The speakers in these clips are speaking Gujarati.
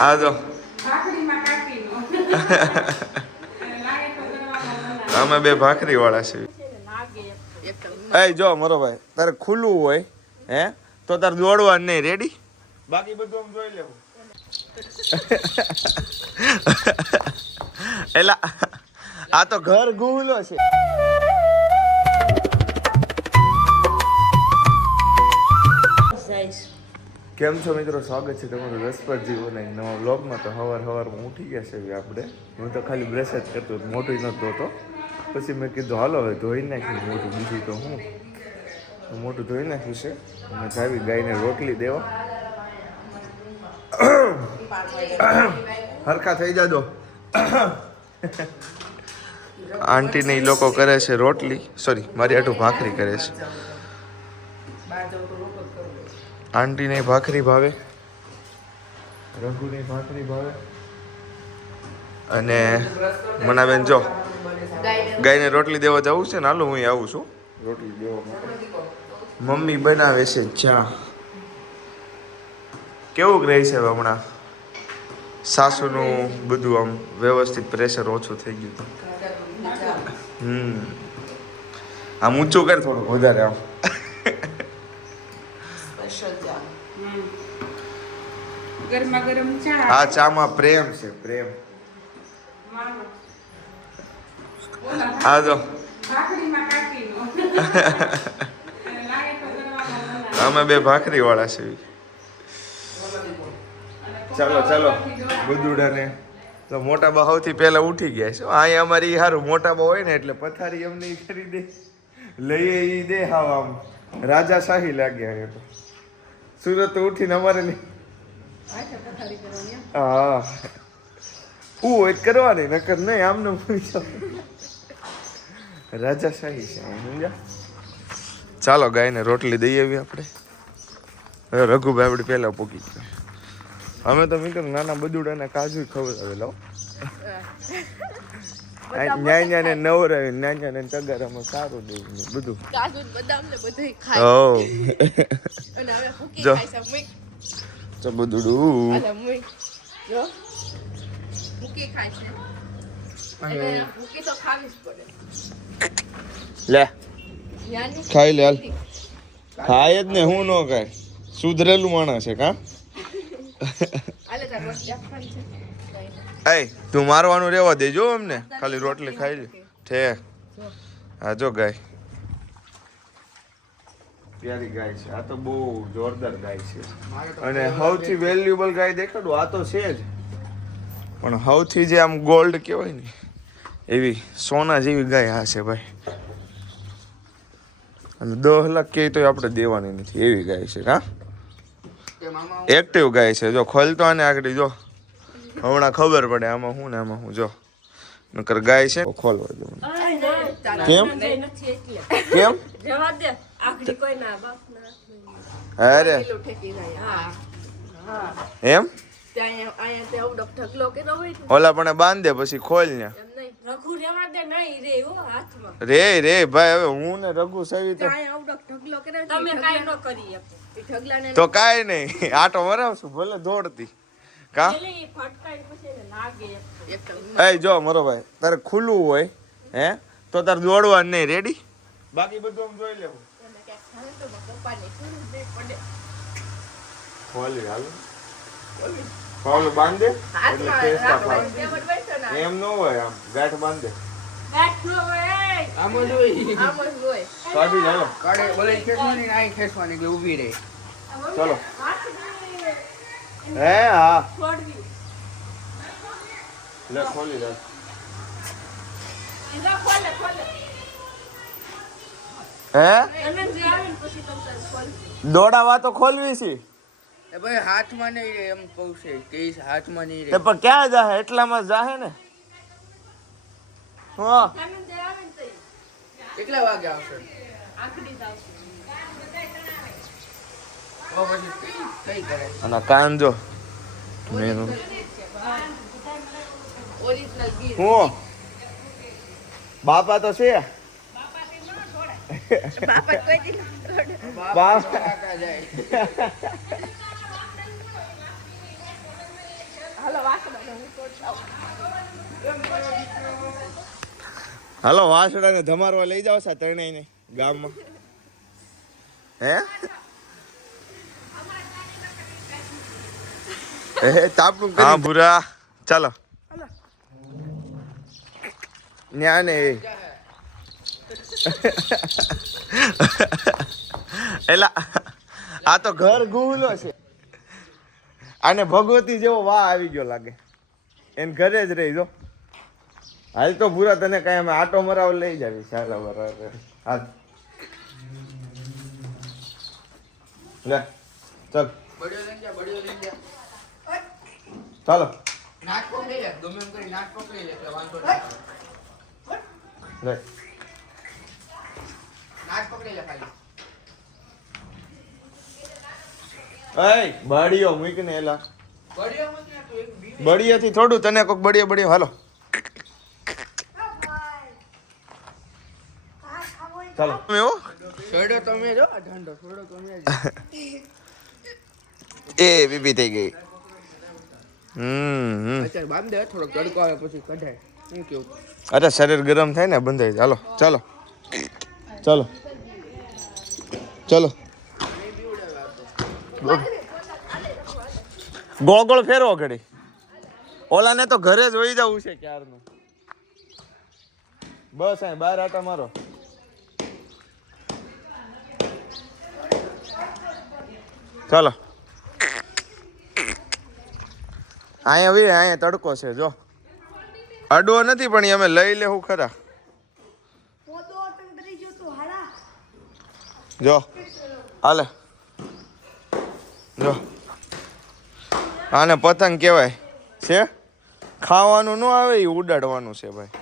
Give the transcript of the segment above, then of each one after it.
આ જો અમે બે ભાખરી વાળા છીએ. એ જો મારો ભાઈ તારે ખુલ્લું હોય હે તો તારે દોડવા નહીં. રેડી? બાકી બધું આમ જોઈ લેવું. એલા આ તો ઘર ગુહલો છે. કેમ છો મિત્રો? સ્વાગત છે તમારું રસપ્રદ જીવન નવા વ્લોગમાં. તો સવારમાં ઉઠી ગયા છે આપણે. હું તો ખાલી બ્રશ જ કરતો હતો, મોટું નહોતો ધોતો. પછી મેં કીધું હાલો હવે ધોઈ નાખ્યું મોટું. બીજું તો હું મોટું ધોઈ નાખ્યું છે. અને જાવી ગાયને રોટલી દેવા. હરખા થઈ જાજો. આંટીને એ લોકો કરે છે રોટલી, સોરી મારી આટું ભાખરી કરે છે. આંટીને ભાખરી ભાવે, રઘુને ભાખરી ભાવે, અને મનાબેન જો ગાયને રોટલી દેવા જવું છે ને. હાલો હું આવું છું રોટલી દેવા માટે. મમ્મી બનાવે છે ચા. કેવું રહે છે હમણાં? સાસુનું બધું આમ વ્યવસ્થિત, પ્રેશર ઓછું થઈ ગયું. આમ ઊંચું કર થોડુંક વધારે આમ. આ ચામાં પ્રેમ છે, પ્રેમ. આ જો અમે બે ભાખરી વાળા છીએ. ચાલો ચાલો ગુદુડાને તો મોટા બા સૌથી પહેલા ઉઠી ગયા છે. અહીંયા અમારી સારું મોટા બા હોય ને એટલે પથારી અમને કરી દે, લઈએ ઈ દે. હાવ આમ રાજાશાહી લાગ્યા. એ તો સુરત તો ઉઠીને અમારે નહીં. હા હું હોય કરવાની, નકર નહીં આમને રાજાશાહી છે. સમજ્યા? ચાલો ગાયને રોટલી દઈ આવી આપણે. હવે રઘુભાઈ આપણે પહેલા પોકી ગયા. અમે તો મિત્રો નાના બદુડાને કાજુ ખવડાવેલો. ન્યા ને નવરાવી, ન્યા ને તગારામાં સારું દેવું બધું. કાજુ બદામ ને બધું ખાય. ઓ અને હવે ફૂકી ખાય છે મુઈ. તો બદુડું અલે મુઈ જો ફૂકી ખાય છે. અને ફૂકી તો ખાવી જ પડે. લે ખાઈ લે હાલ. ખાય જ ને, હું ન ખાય. સુધરેલું માણસ છે કા? એ તું મારવાનું રેવા દેજો અમને, ખાલી રોટલી ખાઈ લે. ઠેક હા જો ગાય પ્યારી ગાય છે. આ તો બહુ જોરદાર ગાય છે. અને સૌથી વેલ્યુએબલ ગાય દેખાડું, આ તો છે જ, પણ સૌથી જે આમ ગોલ્ડ કહેવાય ને એવી સોના જેવી ગાય આ છે ભાઈ. અને 10 લાખ કે તો આપણે દેવાની નથી એવી ગાય છે. હા એક્ટિવ ગાય છે. જો ખોલતો આને આગળ જો, હમણાં ખબર પડે આમાં હું ને આમાં હું. જો નકર ગાય છે ખોલવા દો. કેમ કેમ અરે એમ ઓલા પણ બાંધે પછી ખોલ ને. રે રે ભાઈ હવે હું ને રઘુ સવી તો કાંઈ નહીં, આટો મરાવશું ભલે દોડતી કા. એ જો મારો ભાઈ તારે ખુલ્લું હોય હે તો તારે દોડવા નહીં. રેડી? બાકી બધું આમ જોઈ લેવું. ખોલી હાલ ખોલ બાંધે એટલે ટેસ્ટા પાડે. એમ ન હોય, આમ ગાંઠ બાંધે. આમ જ હોય. સાબી ચાલો કાડે બોલે ખેસવાની આઈ ખેસવાની કે ઊભી રહે. ચલો હે હા લે ખોલી દે. હે દોડાવા તો ખોલવી છે ભાઈ. હાથમાં નહીં રે એમ કહું છે કે હાથમાં નહીં રે. પણ ક્યાં જાહે? એટલામાં જાહે ને. હા કેટલા વાગે આવશે? અને કાન જો હું બાપા તો છે. હાલો વાસડાને ધમારવા લઈ જાવ સા ત્રણેયને ગામમાં હે તાપનું હા ભૂરા ચાલો ન્યા ને એલા આ તો ઘર ગુલો છે આને ભગવતી જેવો વાહ આવી ગયો લાગે એને ઘરે જ રહી જો હાલ તો ભૂરા તને કઈ અમે આટો મરાવ લઈ જાવી સારા બરાબર હાલ લે ચાલ ચાલો નાટ પકડી લે ગમે એમ કરી નાટ પકડી લે વાંધો નહીં લે નાટ પકડી લે ખાલી એય બડિયો મૂક ને એલા બડિયો મત ને તું એક બી બડિયાથી થોડું તને કોક બડિયો હાલો ચાલો તમે હો છોડો તમે જો આ ઢંડો છોડો તમે એ બીબી થઈ ગઈ અત્યારે બાંધ દે થોડોક તડકો આવે પછી કઢાય શું કેવું અરે શરીર ગરમ થાય ને બંધાઈ ચાલો ચાલો ચાલો ચાલો ગોળ ફેરવો ઘડી ઓલાને તો ઘરે જ વહી જવું છે ક્યારનું બસ અહીં બહાર આટા મારો ચાલો અહીંયા તડકો છે જો અડવો નથી પણ અમે લઈ લેવું ખરા જો હાલે જો આને પતંગ કહેવાય છે ખાવાનું ન આવે એ ઉડાડવાનું છે ભાઈ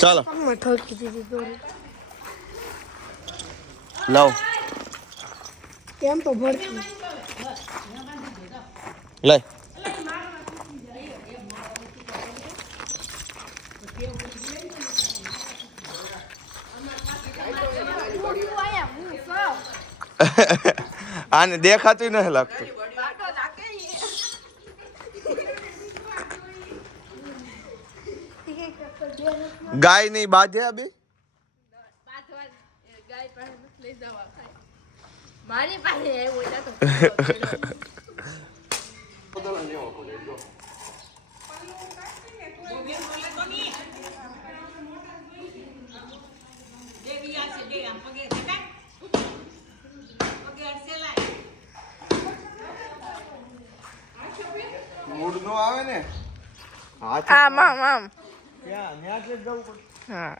ચાલો લાવ કેમ તો ભરતી લઈ આને દેખાતું નથી લાગતું ગાય નહીં બાજે બે મારી પાસે મૂડ નો આવે ને આમ આમ આમ ક્યાં ન્યા જ જવું પડે હા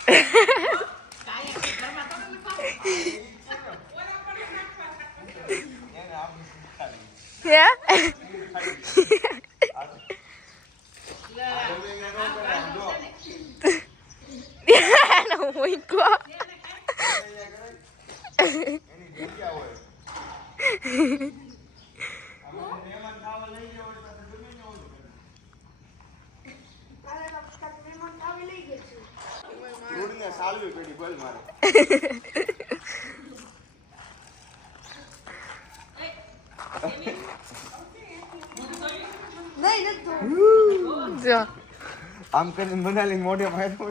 આમ કરીને બનાલી મોઢે માર્યો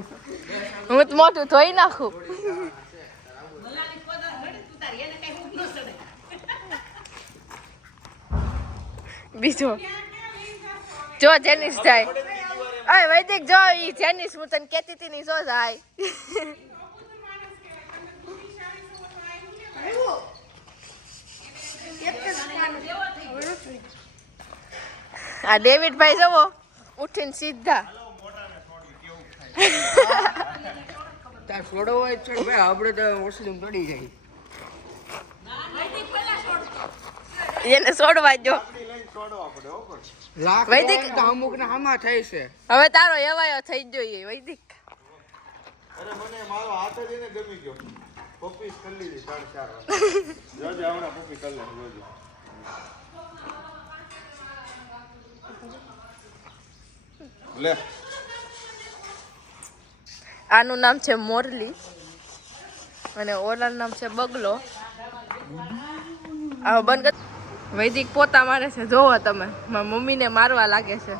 હું તો મોટું ધોઈ નાખું બીજો જો જેનિસ જાય અય વૈદિક જો ઈ જેનિસ હું તને કહેતી હતી ની જો જાય આ ડેવિડ ભાઈ જવો ઉઠીને સીધા તાર છોડો હોય છે ભાઈ આપણે તો ઓસલીમ પડી જાય એને છોડવા જો વૈદિક અમુક ને આમાં થાય છે હવે તારો એવાયો થઈ જોઈએ વૈદિક અરે મને મારો હાથ જ એને ગમી ગયો પપ્પી કરી લીધી 3-4 વાર જોજે હમણાં પપ્પી કરી લે જોજે લે આનું નામ છે મોરલી અને ઓલાનું નામ છે બગલો આ બંધ કર વૈદિક પોતા મારે છે જોવો તમે મારા મમ્મીને મારવા લાગે છે